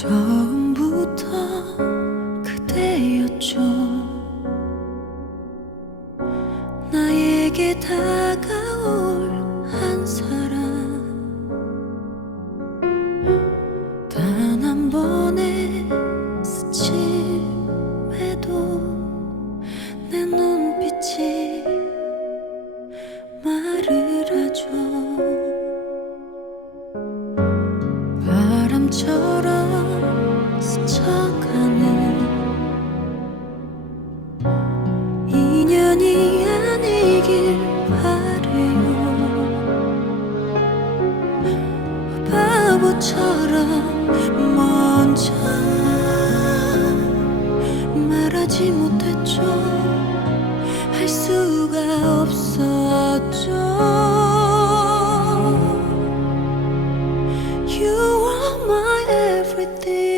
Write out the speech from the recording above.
처음부터 그대였죠. 나에게 다가올 한 사람, 단 한 번의 스침에도 내 눈빛이 말을 하죠. 바람처럼 스쳐가는 인연이 아니길 바래요. 바보처럼 먼저 말하지 못했죠. 할 수가 없었죠. You are my everything.